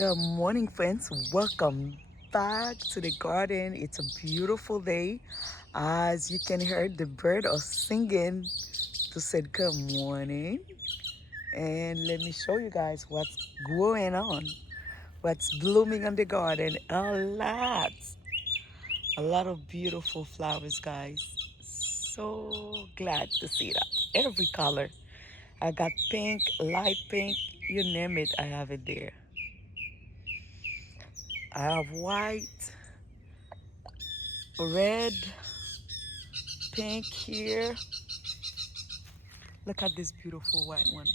Good morning, friends. Welcome back to the garden. It's a beautiful day. As you can hear, the bird are singing to say good morning. And let me show you guys what's going on, what's blooming on the garden. A lot of beautiful flowers, guys. So glad to see that. Every color. I got pink, light pink, you name it, I have it there. I have white, red, pink here. Look at this beautiful white one.